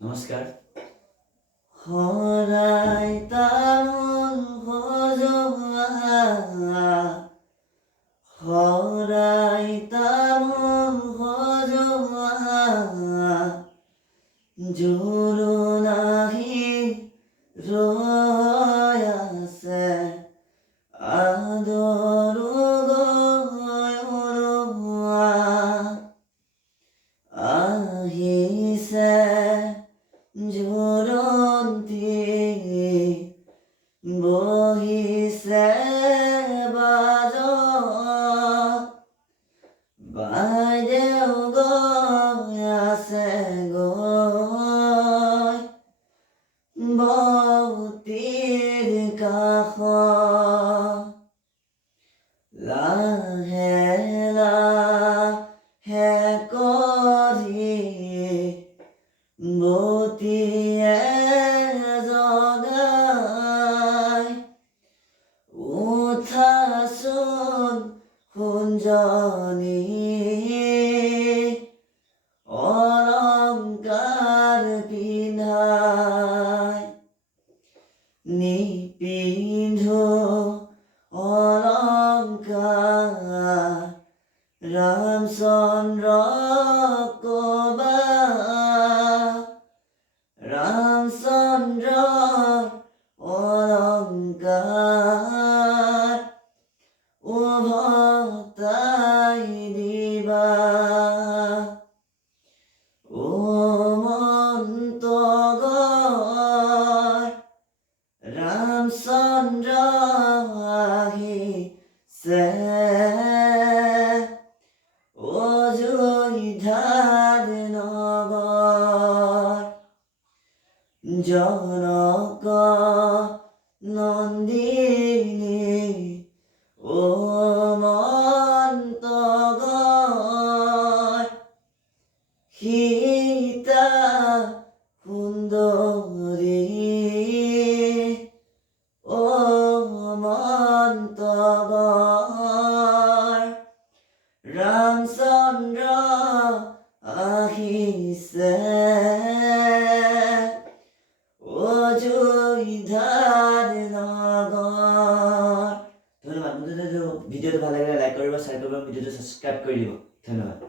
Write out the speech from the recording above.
নমস্কাৰ। শৰাই তামোল সজোৱা, শৰাই তামোল সজোৱা, জোৰোণাহি ৰৈ আছে, আদৰো গৌৰৱা, আহিছে জোৰন্তি, বহিছে বাজত, বাইদেউ গৈ আছে গৈ বৌতিৰ কাষত, লাহে লাহে কৰি বৌতিয়ে জগাই, উঠাচোন সোণজনী, অলংকাৰ পিন্ধাই, নিপিন্ধো অলংকাৰ, ৰামচন্দ্ৰ কবা, ৰামচন্দ্ৰ অলংকাৰ উভতাই দিবা, ও মন্তগৰ ৰামচন্দ্ৰ আহিছে, অযোধ্যাৰ নগৰ, জনক নন্দিনী, ও মন্তগৰ, সীতা সুন্দৰী, ও মন্তগৰ, ৰামচন্দ্ৰ আহিছে, অযোধ্যাৰ নগৰ। ধন্যবাদ। ভিডিঅ'টো ভাল লাগিলে লাইক কৰিব, শ্বেয়াৰ কৰিব, ভিডিঅ'টো ছাবস্ক্ৰাইব কৰি দিব। ধন্যবাদ।